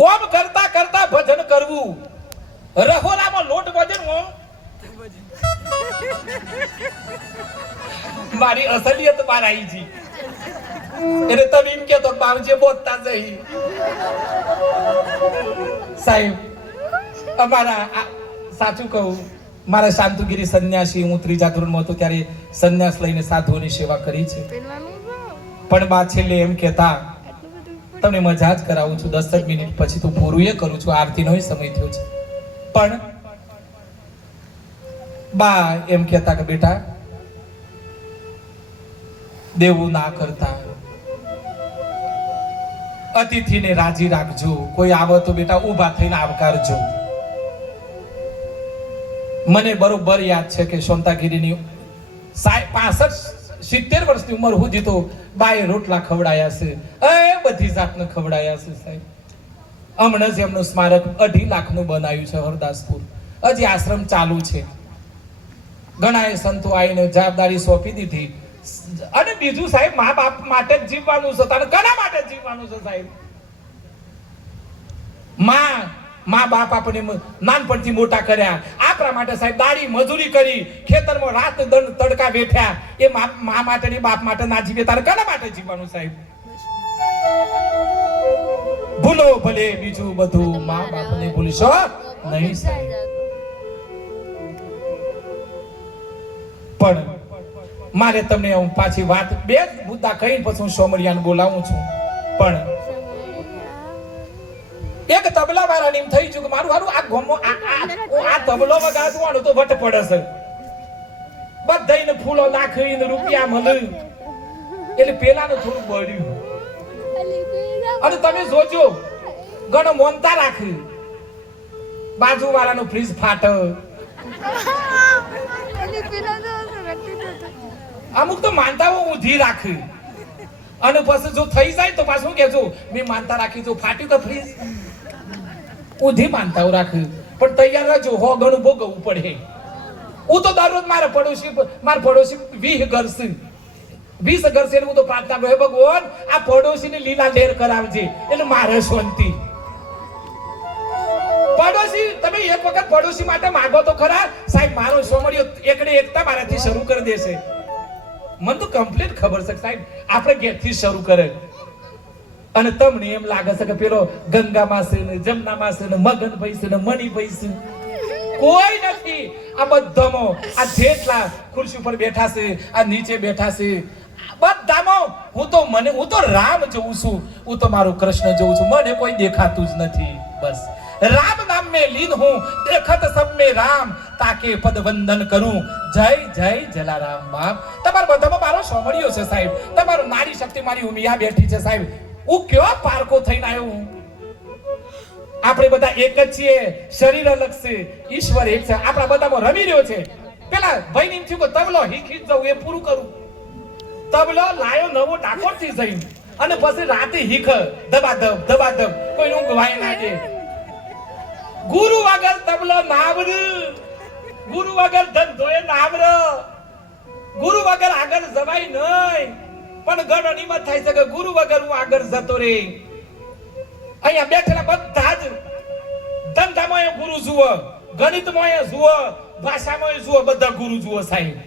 કોમ કરતા કરતા ભજન કરવું. રહોલામાં લોટ ભજન હો. મારી અસલિયત બહાર આવી જી એટલે તમે એમ કેતો બાવજે બોલતા જઈ. સાહેબ અમારા સાચું કહું મારા શાંતુગીરી સંન્યાસી હું ત્રીજા ધોરણમાં હતો ત્યારે સંન્યાસ લઈને સાધુઓની સેવા કરી છે. પણ બા છેલ્લે એમ કહેતા તમને મજા જ કરાવું છું. દસ જ મિનિટ પછી તો પૂરું એ કરું છું. આરતીનો સમય થયો છે. પણ બા એમ કહેતા કે બેટા, દેવું ના કરતા. અતિથિને રાજી રાખજો. કોઈ આવે તો બેટા ઊભા થઈને આવકારજો. મને બરોબર યાદ છે કે સોંતાગીરીની સાહેબ પાસઠ સિત્તેર વર્ષની ઉંમર સુધી તો બાએ રોટલા ખવડાયા છે. એ બધી જાતને ખવડાયા છે સાહેબ. હમણાં જ એમનું સ્મારક અઢી લાખનું બનાવ્યું છે હરદાસપુર. હજી આશ્રમ ચાલુ છે. ઘણાએ સંતો આવીને જવાબદારી સોંપી દીધી. અને બીજું સાહેબ, મા બાપ માટે જ જીવવાનું છે. તારે ઘણા માટે જીવવાનું છે સાહેબ? માં મા બાપ આપણને નાનપણથી મોટા કર્યા. આપણા માટે સાહેબ દાડી મજૂરી કરી ખેતરમાં રાત દંડ તડકા બેઠ્યા. એ મા માટે ને બાપ માટે ના જીવે. તારે કોના માટે જીવવાનું સાહેબ? ભૂલો ભલે બીજું બધું મા બાપને ભૂલશો નહીં સાહેબ. પણ મારે તમને હું પાછી વાત બે મુદ્દા કહીને પછી હું સોમરિયાને બોલાવું છું. પણ એક તબલા વાળાને એમ થઈ ગયું કે મારું હારું આ ગોમો, આ હું તબલો વગાડવાનું તો વટ પડે છે. બધાયને ફૂલો નાખીને રૂપિયા મળે એટલે પેલાને થોડું બળ્યું. અને તમે જોજો, ઘણો મોનતા રાખી. બાજુ વાળાનું ફ્રીજ ફાટે. અમુક તો માનતાઓ ઊંધી રાખી. અને પછી જો થઈ જાય તો પાછું કેજો મેં માનતા રાખી, જો ફાટ્યું તો ફ્રીજ ઊંધી માનતાઓ રાખી. પણ તૈયાર રહેજો, હો ઘણું ભોગવવું પડે. હું તો દરરોજ મારા પડોશી મારા પડોશી વીહ ઘર વીસ ઘર એટલે હું તો પ્રાર્થના કરું ભગવાન, આ પડોશીને લીલા લેર કરાવજે, એટલે મારે શાંતિ. પડોશી, તમે એક વખત પડોશી માટે માગો તો ખરા. સાહેબ, મારો સોમડિયો એકડે એકતા મારાથી શરૂ કરી દેશે. મને તો કમ્પ્લીટ ખબર છે સાહેબ, આપણે ઘેરથી શરૂ કરે અને તમને એમ લાગે છે કે પેલો ગંગામાં છે ને, જમનામાં છે ને, મગનભાઈ છે ને, મણિભાઈ છે. કોઈ નથી. આ બધામાં આ જેટલા ખુરશી ઉપર બેઠા છે, આ નીચે બેઠા છે બધામાં હું તો મને, હું તો રામ જોઉં છું. હું તો મારું કૃષ્ણ જોઉં છું. મને કોઈ દેખાતું જ નથી. બસ. રામ નામ મેં લીન હું. દેખત સબ મે રામ. તાકે પદ વંદન કરું. જય જય જલારામ બાપ. તમારા બધામાં મારો સોમડિયો છે સાહેબ. તમારો નારી શક્તિ મારી ઉમિયા બેઠી છે સાહેબ. હું કેવા પારકો થઈને આવ્યો હું? આપણે બધા એક જ છીએ, શરીર અલગ છે, ઈશ્વર એક છે. આપણા બધામાં રમી રહ્યો છે. પેલા ભાઈ એમ થયું કે તબલો હીખી જવું એ પૂરું કરું. તબલો લાયો, નવો ડાકોરથી જઈ અને પછી રાતે હીખ દબા દબ દબા દબ કોઈ ઊંઘ વાય ના દે. ગુરુ વગર તબલો નાવર. ગુરુ વગર ધંધો એ નાવર. ગુરુ વગર આગળ જવાય નહીં. પણ ઘણો નિમત થાય છે કે ગુરુ વગર હું આગળ જતો રે. અહીંયા બેઠેલા બધા જ ધંધામાં ગુરુ જુઓ, ગણિતમાં જુઓ, ભાષામાં જુઓ, બધા ગુરુ જુઓ સાહેબ.